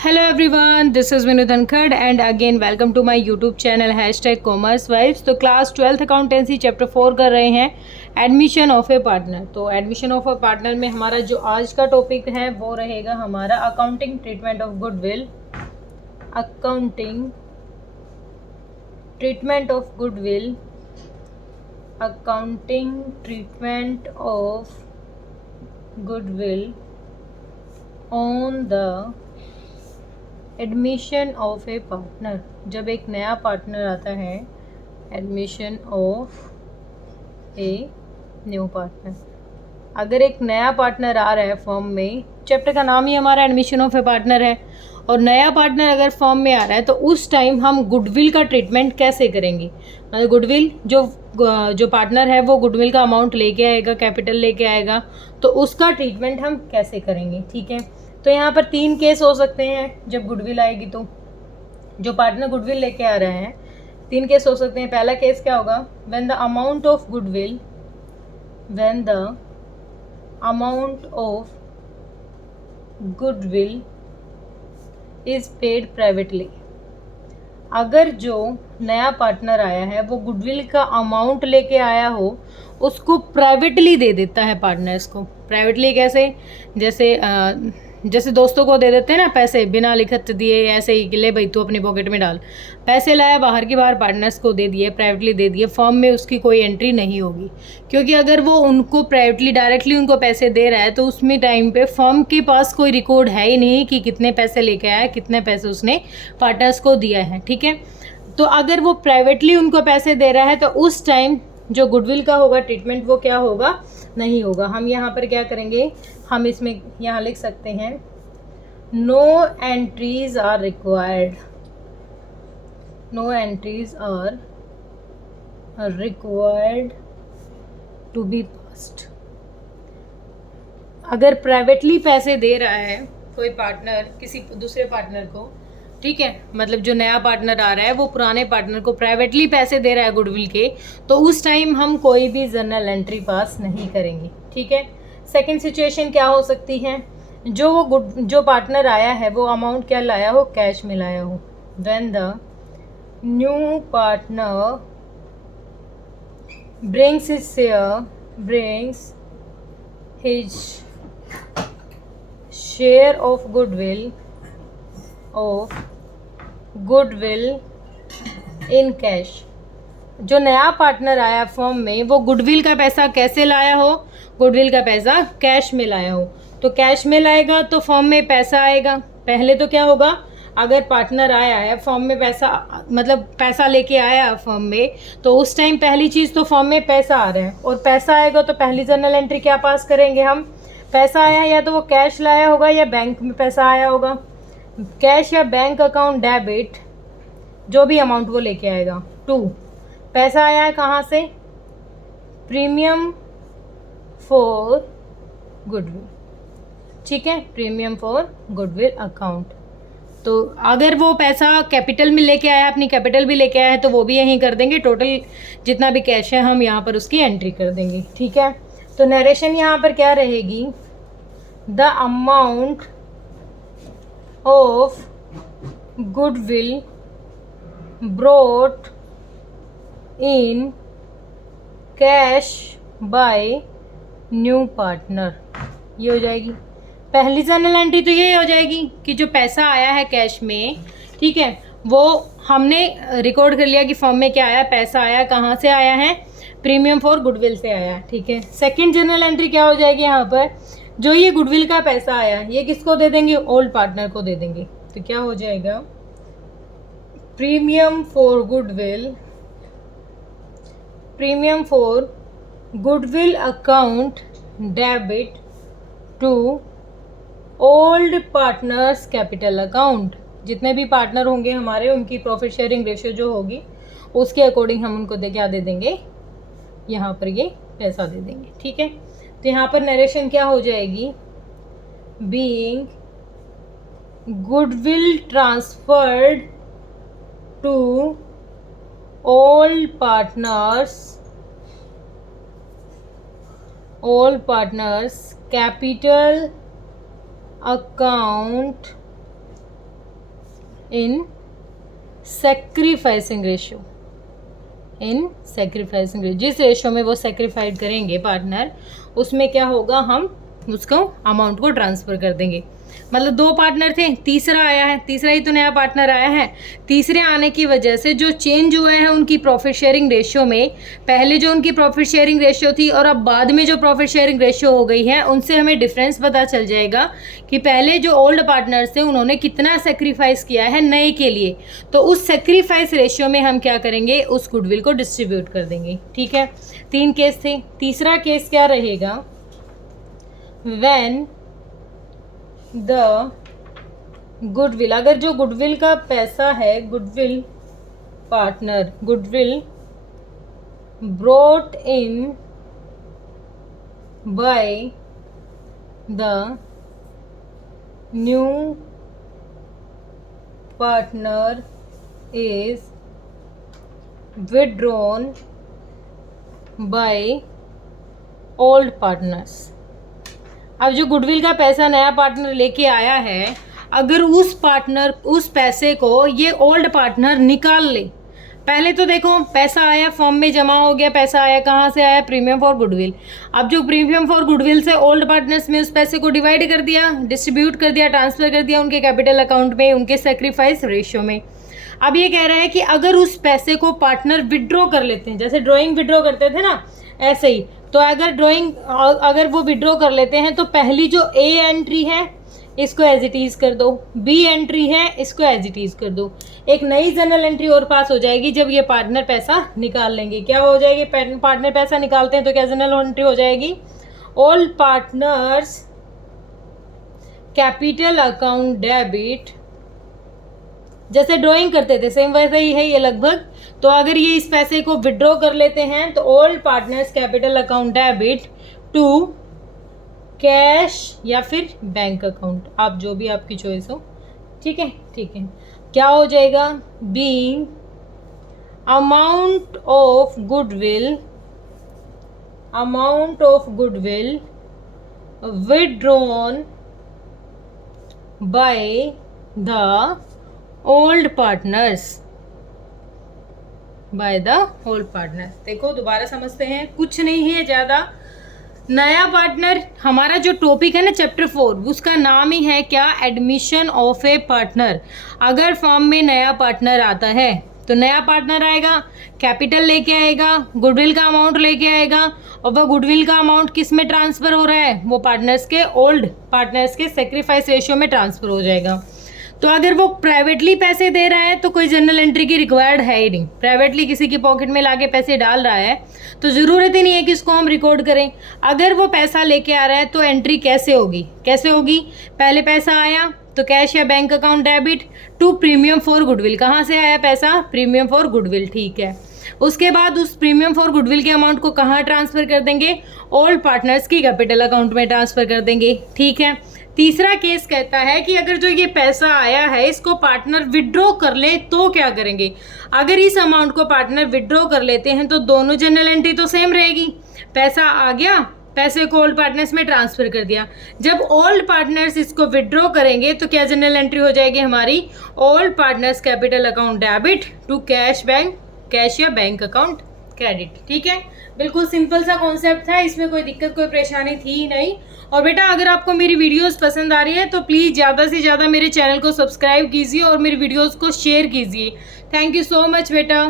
Hello everyone, this is Vinu Dhankhar and again welcome to my YouTube channel #commerce vibes. तो class 12th accountancy chapter 4 कर रहे हैं, admission of a partner. तो admission of a partner में हमारा जो आज का टॉपिक है वो रहेगा हमारा accounting treatment of goodwill. Accounting treatment of goodwill, accounting treatment of goodwill on the admission of a partner. जब एक नया पार्टनर आता है, admission of a new partner. अगर एक नया पार्टनर आ रहा है फर्म में, चैप्टर का नाम ही हमारा एडमिशन ऑफ ए पार्टनर है, और नया पार्टनर अगर फर्म में आ रहा है तो उस टाइम हम गुडविल का ट्रीटमेंट कैसे करेंगे। मतलब गुडविल जो पार्टनर है वो गुडविल का अमाउंट लेके आएगा, कैपिटल लेके आएगा, तो उसका ट्रीटमेंट हम कैसे करेंगे। ठीक है, तो यहाँ पर 3 केस हो सकते हैं जब गुडविल आएगी। तो जो पार्टनर गुडविल लेके आ रहे हैं, 3 केस हो सकते हैं। पहला केस क्या होगा, when the amount of goodwill is paid privately. अगर जो नया पार्टनर आया है वो गुडविल का अमाउंट लेके आया हो, उसको प्राइवेटली दे देता है पार्टनर्स को। प्राइवेटली कैसे, जैसे दोस्तों को दे देते हैं ना पैसे, बिना लिखत दिए, ऐसे ही ले भाई तू अपनी पॉकेट में डाल। पैसे लाया बाहर की बाहर, पार्टनर्स को दे दिए, प्राइवेटली दे दिए, फर्म में उसकी कोई एंट्री नहीं होगी। क्योंकि अगर वो उनको प्राइवेटली डायरेक्टली उनको पैसे दे रहा है तो उसमें टाइम पे फर्म के पास कोई रिकॉर्ड है ही नहीं कि कितने पैसे लेके आया, कितने पैसे उसने पार्टनर्स को दिया है। ठीक है, तो अगर वो प्राइवेटली उनको पैसे दे रहा है तो उस टाइम जो गुडविल का होगा ट्रीटमेंट वो क्या होगा, नहीं होगा। हम यहाँ पर क्या करेंगे, हम इसमें यहाँ लिख सकते हैं, no entries are required. No entries are required to be passed. अगर प्राइवेटली पैसे दे रहा है कोई पार्टनर किसी दूसरे पार्टनर को, ठीक है, मतलब जो नया पार्टनर आ रहा है वो पुराने पार्टनर को प्राइवेटली पैसे दे रहा है गुडविल के, तो उस टाइम हम कोई भी जर्नल एंट्री पास नहीं करेंगे। ठीक है, सेकंड सिचुएशन क्या हो सकती है, जो पार्टनर आया है वो अमाउंट क्या लाया हो, कैश में लाया हो। When the new partner brings his share of goodwill in cash. जो नया पार्टनर आया फर्म में वो गुडविल का पैसा कैसे लाया हो, गुडविल का पैसा कैश में लाया हो। तो कैश में लाएगा तो फर्म में पैसा आएगा। पहले तो क्या होगा, अगर पार्टनर आया है फर्म में पैसा लेके आया फर्म में, तो उस टाइम पहली चीज़ तो फर्म में पैसा आ रहा है, और पैसा आएगा तो पहली जर्नल एंट्री क्या पास करेंगे हम, पैसा आया या तो वो कैश लाया होगा या बैंक में पैसा आया होगा। कैश या बैंक अकाउंट डेबिट, जो भी अमाउंट वो लेके आएगा। 2, पैसा आया है कहाँ से, प्रीमियम फॉर गुडविल। ठीक है, प्रीमियम फॉर गुडविल अकाउंट। तो अगर वो पैसा कैपिटल में लेके आया, अपनी कैपिटल भी लेके आया है, तो वो भी यहीं कर देंगे। टोटल जितना भी कैश है हम यहाँ पर उसकी एंट्री कर देंगे। ठीक है, तो नरेशन यहाँ पर क्या रहेगी, the amount of goodwill brought in cash by new partner. ये हो जाएगी पहली जर्नल एंट्री। तो ये हो जाएगी कि जो पैसा आया है कैश में, ठीक है, वो हमने रिकॉर्ड कर लिया कि फर्म में क्या आया, पैसा आया, कहाँ से आया है, प्रीमियम फॉर गुडविल से आया। ठीक है, सेकंड जर्नल एंट्री क्या हो जाएगी, यहाँ पर जो ये गुडविल का पैसा आया ये किसको दे देंगे, ओल्ड पार्टनर को दे देंगे। तो क्या हो जाएगा, premium for goodwill account debit to old partners capital account. जितने भी पार्टनर होंगे हमारे, उनकी प्रॉफिट शेयरिंग रेशियो जो होगी उसके अकॉर्डिंग हम उनको क्या दे देंगे, यहाँ पर ये पैसा दे देंगे। ठीक है, तो यहाँ पर नरेशन क्या हो जाएगी, being goodwill transferred to old partners capital account in sacrificing ratio, in sacrificing ratio, जिस रेशियो में वो सेक्रीफाइड करेंगे पार्टनर, उसमें क्या होगा, हम उसको अमाउंट को ट्रांसफ़र कर देंगे। मतलब 2 पार्टनर थे, तीसरा आया है, तीसरा ही तो नया पार्टनर आया है। तीसरे आने की वजह से जो चेंज हुआ है उनकी प्रॉफिट शेयरिंग रेशियो में, पहले जो उनकी प्रॉफिट शेयरिंग रेशियो थी और अब बाद में जो प्रॉफिट शेयरिंग रेशियो हो गई है, उनसे हमें डिफरेंस पता चल जाएगा कि पहले जो ओल्ड पार्टनर्स थे उन्होंने कितना सेक्रीफाइस किया है नए के लिए। तो उस सेक्रीफाइस रेशियो में हम क्या करेंगे, उस गुडविल को डिस्ट्रीब्यूट कर देंगे। ठीक है, 3 केस थे। तीसरा केस क्या रहेगा, व्हेन द गुडविल, अगर जो गुडविल का पैसा है, goodwill partner, goodwill brought in by the new partner is withdrawn by old partners. अब जो गुडविल का पैसा नया पार्टनर लेके आया है, अगर उस पैसे को ये ओल्ड पार्टनर निकाल ले, पहले तो देखो पैसा आया, फॉर्म में जमा हो गया, पैसा आया, कहाँ से आया, प्रीमियम फॉर गुडविल। अब जो प्रीमियम फॉर गुडविल से ओल्ड पार्टनर्स में उस पैसे को डिवाइड कर दिया, डिस्ट्रीब्यूट कर दिया, ट्रांसफर कर दिया उनके कैपिटल अकाउंट में, उनके सेक्रीफाइस रेशियो में। अब ये कह रहा है कि अगर उस पैसे को पार्टनर विड्रॉ कर लेते हैं, जैसे ड्रॉइंग विड्रॉ करते थे ना, ऐसे ही, तो अगर वो विड्रॉ कर लेते हैं तो पहली जो ए एंट्री है इसको एज इट इज़ कर दो, बी एंट्री है इसको एज इट इज़ कर दो, एक नई जनरल एंट्री और पास हो जाएगी जब ये पार्टनर पैसा निकाल लेंगे। क्या हो जाएगी, पार्टनर पैसा निकालते हैं तो क्या जनरल एंट्री हो जाएगी, all partners capital account debit. जैसे ड्राइंग करते थे सेम वैसा ही है ये लगभग। तो अगर ये इस पैसे को विड्रॉ कर लेते हैं तो all partners capital account debit to cash या फिर बैंक अकाउंट, आप जो भी आपकी चॉइस हो। ठीक है, ठीक है। क्या हो जाएगा, being amount of goodwill withdrawn by the old partners, देखो दोबारा समझते हैं, कुछ नहीं है ज़्यादा। नया पार्टनर, हमारा जो टॉपिक है ना चैप्टर 4, उसका नाम ही है क्या, एडमिशन ऑफ ए पार्टनर। अगर फॉर्म में नया पार्टनर आता है तो नया पार्टनर आएगा, कैपिटल लेके आएगा, गुडविल का अमाउंट लेके आएगा, और वह गुडविल का अमाउंट किस में ट्रांसफ़र हो रहा है, वो पार्टनर्स के, ओल्ड पार्टनर्स के सेक्रीफाइस रेशियो में ट्रांसफ़र हो जाएगा। तो अगर वो प्राइवेटली पैसे दे रहा है तो कोई जनरल एंट्री की रिक्वायर्ड है ही नहीं, प्राइवेटली किसी की पॉकेट में लाके पैसे डाल रहा है तो ज़रूरत ही नहीं है कि इसको हम रिकॉर्ड करें। अगर वो पैसा लेके आ रहा है तो एंट्री कैसे होगी, पहले पैसा आया तो कैश या bank account debit to premium for goodwill. कहाँ से आया पैसा, प्रीमियम फॉर गुडविल, ठीक है। उसके बाद उस प्रीमियम फॉर गुडविल के अमाउंट को कहाँ ट्रांसफ़र कर देंगे, ओल्ड पार्टनर्स की कैपिटल अकाउंट में ट्रांसफ़र कर देंगे, ठीक है। तीसरा केस कहता है कि अगर जो ये पैसा आया है इसको पार्टनर विड्रॉ कर ले तो क्या करेंगे। अगर इस अमाउंट को पार्टनर विड्रॉ कर लेते हैं तो दोनों जनरल एंट्री तो सेम रहेगी, पैसा आ गया, पैसे को ओल्ड पार्टनर्स में ट्रांसफ़र कर दिया। जब ओल्ड पार्टनर्स इसको विड्रॉ करेंगे तो क्या जनरल एंट्री हो जाएगी हमारी, old partners capital account debit to cash या बैंक अकाउंट क्रेडिट, ठीक है। बिल्कुल सिंपल सा कॉन्सेप्ट था, इसमें कोई दिक्कत कोई परेशानी थी ही नहीं। और बेटा अगर आपको मेरी वीडियोस पसंद आ रही है तो प्लीज़ ज़्यादा से ज़्यादा मेरे चैनल को सब्सक्राइब कीजिए और मेरी वीडियोस को शेयर कीजिए। थैंक यू सो मच बेटा।